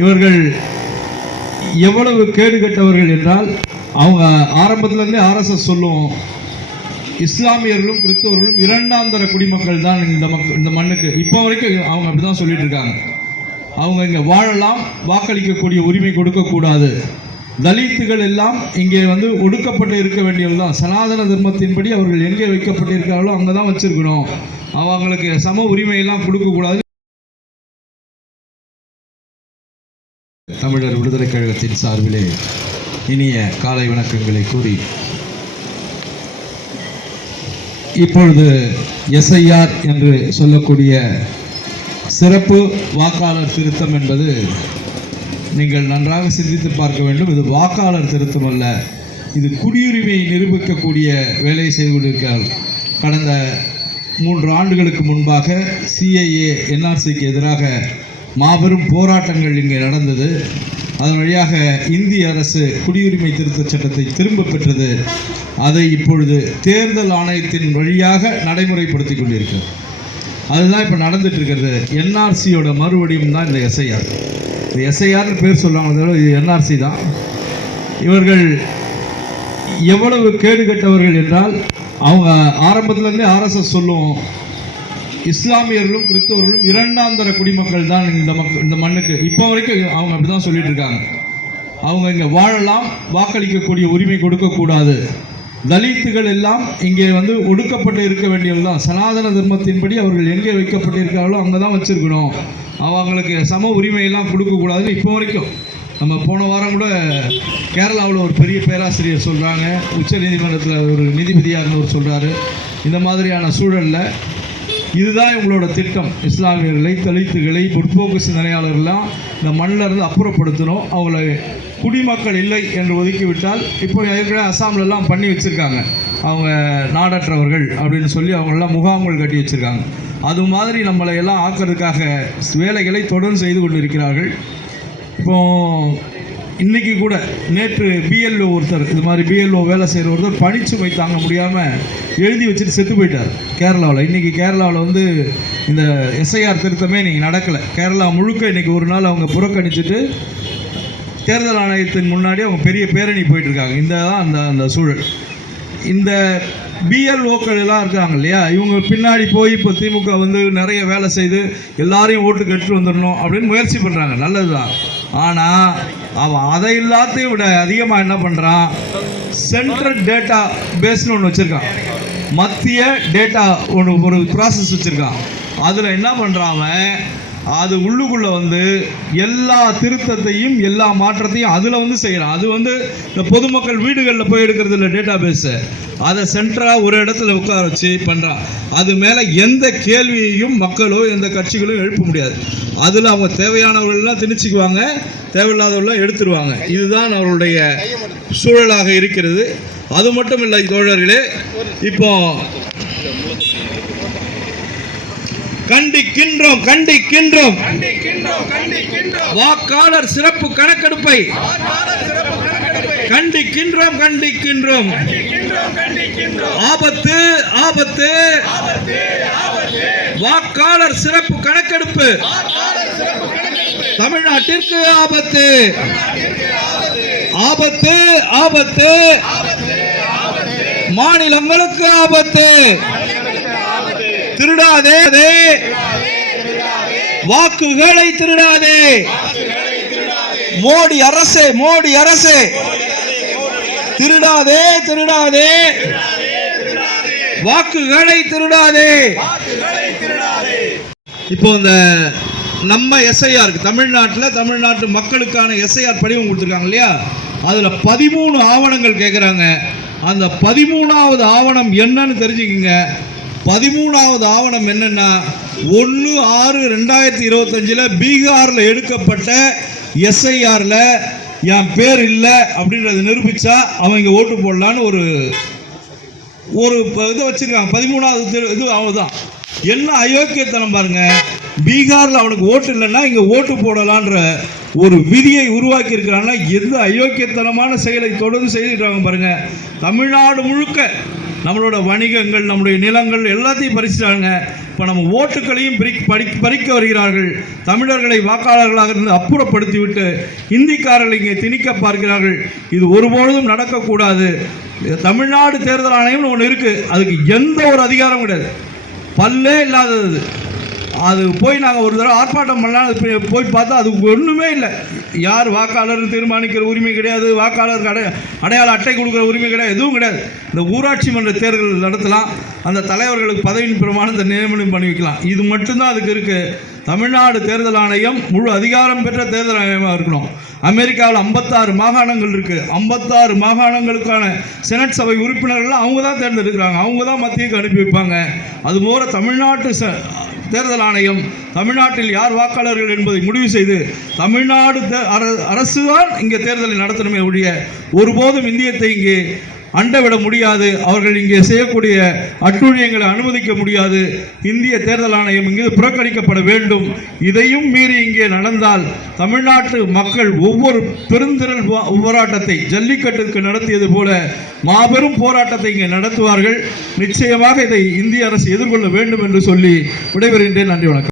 இவர்கள் எவ்வளவு கேடு கெட்டவர்கள் என்றால் அவங்க ஆரம்பத்திலேருந்தே ஆர்எஸ்எஸ் சொல்லும் இஸ்லாமியர்களும் கிறிஸ்தவர்களும் இரண்டாம் தர குடிமக்கள் தான் இந்த மக் இந்த மண்ணுக்கு. இப்போ வரைக்கும் அவங்க அப்படி தான் சொல்லிட்டு இருக்காங்க. அவங்க இங்கே வாழலாம் வாக்களிக்கக்கூடிய உரிமை கொடுக்கக்கூடாது. தலித்துகள் எல்லாம் இங்கே வந்து ஒடுக்கப்பட்டு இருக்க வேண்டியவர்கள் தான். சனாதன தர்மத்தின்படி அவர்கள் எங்கே வைக்கப்பட்டிருக்கார்களோ அங்கே தான் வச்சுருக்கணும். அவங்களுக்கு சம உரிமையெல்லாம் கொடுக்கக்கூடாது. தமிழர் விடுதலை கழகத்தின் சார்பிலே இனிய காலை வணக்கங்களை கூறி இப்பொழுது எஸ்ஐஆர் என்று சொல்லக்கூடிய சிறப்பு வாக்காளர் திருத்தம் என்பது நீங்கள் நன்றாக சிந்தித்து பார்க்க வேண்டும். இது வாக்காளர் திருத்தம் அல்ல. இது குடியுரிமையை நிரூபிக்கக்கூடிய வேலையை செய்து கொண்டிருக்கிறார். கடந்த மூன்று ஆண்டுகளுக்கு முன்பாக சிஐஏ என்ஆர்சிக்கு எதிராக மாபெரும் போராட்டங்கள் இங்கே நடந்தது. அதன் வழியாக இந்திய அரசு குடியுரிமை திருத்தச் சட்டத்தை திரும்ப பெற்றது. அதை இப்பொழுது தேர்தல் ஆணையத்தின் வழியாக நடைமுறைப்படுத்தி கொண்டிருக்கிறது. அதுதான் இப்போ நடந்துட்டு இருக்கிறது என்ஆர்சியோட மறுவடிவம் தான் இந்த எஸ்ஐஆர். இந்த எஸ்ஐஆர்னு பேர் சொல்லுவாங்க இது என்ஆர்சி தான். இவர்கள் எவ்வளவு கேடு கட்டவர்கள் என்றால் அவங்க ஆரம்பத்துலேருந்தே ஆர்எஸ்எஸ் சொல்லும் இஸ்லாமியர்களும் கிறிஸ்தவர்களும் இரண்டாம் தர குடிமக்கள் தான் இந்த மக் இந்த மண்ணுக்கு. இப்போ வரைக்கும் அவங்க அப்படி தான் சொல்லிட்டு இருக்காங்க அவங்க இங்கே வாழலாம் வாக்களிக்கக்கூடிய உரிமை கொடுக்கக்கூடாது. தலித்துகள் எல்லாம் இங்கே வந்து ஒடுக்கப்பட்டு இருக்க வேண்டியவர்கள் தான். சனாதன தர்மத்தின்படி அவர்கள் எங்கே வைக்கப்பட்டிருக்கார்களோ அங்கே தான் வச்சுருக்கணும். அவங்களுக்கு சம உரிமையெல்லாம் கொடுக்கக்கூடாதுன்னு இப்போ வரைக்கும். நம்ம போன வாரம் கூட கேரளாவில் ஒரு பெரிய பேராசிரியர் சொல்கிறாங்க உச்ச நீதிமன்றத்தில் ஒரு நீதிபதியாக இருந்தவர் சொல்கிறாரு இந்த மாதிரியான சூழலில் இதுதான் இவங்களோட திட்டம். இஸ்லாமியர்களை தலித்துகளை முற்போக்கு சிந்தனையாளர்கள்லாம் இந்த மண்ணில் இருந்து அப்புறப்படுத்தணும். அவங்கள குடிமக்கள் இல்லை என்று ஒதுக்கிவிட்டால் இப்போ ஏற்கனவே அசாம்லலாம் பண்ணி வச்சுருக்காங்க. அவங்க நாடற்றவர்கள் அப்படின்னு சொல்லி அவங்களெல்லாம் முகாம்கள் கட்டி வச்சுருக்காங்க. அது மாதிரி நம்மளை எல்லாம் ஆக்கிறதுக்காக வேலைகளை தொடர்ந்து செய்து கொண்டு இருக்கிறார்கள் இன்றைக்கி இன்னைக்கு கூட நேற்று பிஎல்ஓ ஒருத்தர் இது மாதிரி பிஎல்ஓ வேலை செய்கிற ஒருத்தர் பணிச்சுமை தாங்க முடியாமல் எழுதி வச்சுட்டு செத்து போயிட்டார் கேரளாவில். இன்றைக்கி கேரளாவில் வந்து இந்த எஸ்ஐஆர் திருத்தமே இன்றைக்கி நடக்கலை. கேரளா முழுக்க இன்றைக்கி ஒரு நாள் அவங்க புறக்கணிச்சிட்டு தேர்தல் ஆணையத்தின் முன்னாடி அவங்க பெரிய பேரணி போயிட்டுருக்காங்க. இந்த தான் அந்த அந்த சூழல். இந்த பிஎல்ஓக்கள் எல்லாம் இருக்காங்க இல்லையா? இவங்க பின்னாடி போய் இப்போ திமுக வந்து நிறைய வேலை செய்து எல்லாரையும் ஓட்டு கட்டு வந்துடணும் அப்படின்னு முயற்சி பண்ணுறாங்க நல்லது தான் ஆனால் அவன் அதை எல்லாத்தையும் விட அதிகமாக என்ன பண்ணுறான் சென்ட்ரல் டேட்டா பேஸ்னு ஒன்று வச்சுருக்கான். மத்திய டேட்டா ஒன்று ஒரு ப்ராசஸ் வச்சுருக்கான். அதில் என்ன பண்ணுறான் அவன்? அது உள்ளுக்குள்ளே வந்து எல்லா திருத்தத்தையும் எல்லா மாற்றத்தையும் அதில் வந்து செய்கிறான் அது வந்து இந்த பொதுமக்கள் வீடுகளில் போய் எடுக்கிறது இல்லை டேட்டா பேஸு அதை சென்டராக ஒரு இடத்துல உட்கார வச்சு பண்ணுறான் அது மேலே எந்த கேள்வியையும் மக்களோ எந்த கட்சிகளோ எழுப்ப முடியாது. அதில் அவங்க தேவையானவர்கள்லாம் திணிச்சுக்குவாங்க தேவையில்லாதவர்கள்லாம் எடுத்துருவாங்க. இதுதான் அவருடைய சூழலாக இருக்கிறது. அது மட்டும் இல்லை தோழர்களே இப்போ கண்டிக்கின்றோம் கண்டிக்கின்றோம். வாக்காளர் சிறப்பு கணக்கெடுப்பை. கண்டிக்கின்றோம் கண்டிக்கின்றோம். ஆபத்து ஆபத்து. வாக்காளர் சிறப்பு கணக்கெடுப்பு. தமிழ்நாட்டிற்கு ஆபத்து. ஆபத்து ஆபத்து. மாநிலங்களுக்கு ஆபத்து. திருடாதே. வாக்குகளை திருடாதே. மோடி அரசே மோடி அரசே. திருடாதே திருடாதே. வாக்குகளை திருடாதே. இப்போ இந்த நம்ம எஸ்ஐஆருக்கு தமிழ்நாட்டில் தமிழ்நாட்டு மக்களுக்கான எஸ்ஐஆர் படிவம் கொடுத்துருக்காங்க இல்லையா? அதில் பதிமூணு ஆவணங்கள் கேட்குறாங்க அந்த பதிமூணாவது ஆவணம் என்னன்னு தெரிஞ்சுக்கங்க. பதிமூணாவது ஆவணம் என்னன்னா ஒன்று ஆறு ரெண்டாயிரத்தி இருபத்தஞ்சில் பீகாரில் எடுக்கப்பட்ட எஸ்ஐஆரில் என் பேர் இல்லை அப்படின்றத நிரூபித்தா அவங்க ஓட்டு போடலான்னு ஒரு ஒரு இதை இது பதிமூணாவது இது அவதான். என்ன அயோக்கியத்தனம் பாருங்க. பீகாரில் அவனுக்கு ஓட்டு இல்லைன்னா இங்கே ஓட்டு போடலான்ற ஒரு விதியை உருவாக்கி இருக்கிறான்னா எந்த அயோக்கியத்தனமான செயலை தொடர்ந்து செய்துட்டாங்க பாருங்க. தமிழ்நாடு முழுக்க நம்மளோட வணிகங்கள் நம்முடைய நிலங்கள் எல்லாத்தையும் பறிச்சிட்டாங்க. இப்போ நம்ம ஓட்டுகளையும் பிரி பறி பறிக்க வருகிறார்கள். தமிழர்களை வாக்காளர்களாக இருந்து அப்புறப்படுத்திவிட்டு இந்திக்காரர்கள் இங்கே திணிக்க பார்க்கிறார்கள். இது ஒருபொழுதும் நடக்கக்கூடாது. தமிழ்நாடு தேர்தல் ஆணையம்னு ஒன்று இருக்குது அதுக்கு எந்த ஒரு அதிகாரம் கிடையாது. பல்லே இல்லாதது. அது. போய் நாங்கள் ஒரு தடவை ஆர்ப்பாட்டம் பண்ணலாம் போய் பார்த்தா அது ஒன்றுமே இல்லை. யார் வாக்காளர் தீர்மானிக்கிற உரிமை கிடையாது வாக்காளருக்கு அடை அடையாள அட்டை கொடுக்குற உரிமை கிடையாது எதுவும் கிடையாது. இந்த ஊராட்சி மன்ற தேர்தல் நடத்தலாம். அந்த தலைவர்களுக்கு பதவியின் பிரமாணத்தை நியமனம் பண்ணி வைக்கலாம். இது மட்டும்தான் அதுக்கு இருக்குது தமிழ்நாடு தேர்தல் ஆணையம் முழு அதிகாரம் பெற்ற தேர்தல் ஆணையமாக இருக்கணும். அமெரிக்காவில் ஐம்பத்தாறு மாகாணங்கள் இருக்குது ஐம்பத்தாறு மாகாணங்களுக்கான செனட் சபை உறுப்பினர்கள்லாம் அவங்க தான் தேர்ந்தெடுக்கிறாங்க. அவங்க தான் மத்தியக்கு அனுப்பி வைப்பாங்க. அதுபோல தமிழ்நாட்டு ச தேர்தல் ஆணையம் தமிழ்நாட்டில் யார் வாக்காளர்கள் என்பதை முடிவு செய்து தமிழ்நாடு அர- அரசு தான் இங்கே தேர்தலை நடத்தணுமே ஒழிய ஒருபோதும் இந்தியத்தை இங்கே அண்டவிட முடியாது. அவர்கள் இங்கே செய்யக்கூடிய அட்டூழியங்களை அனுமதிக்க முடியாது. இந்திய தேர்தல் ஆணையம் இங்கு புறக்கணிக்கப்பட வேண்டும். இதையும் மீறி இங்கே நடந்தால் தமிழ்நாட்டு மக்கள் ஒவ்வொரு பெருந்திரள் போ- போராட்டத்தை ஜல்லிக்கட்டுக்கு நடத்தியது போல மாபெரும் போராட்டத்தை இங்கே நடத்துவார்கள். நிச்சயமாக இதை இந்திய அரசு எதிர்கொள்ள வேண்டும் என்று சொல்லி விடைபெறுகின்றேன். நன்றி வணக்கம்.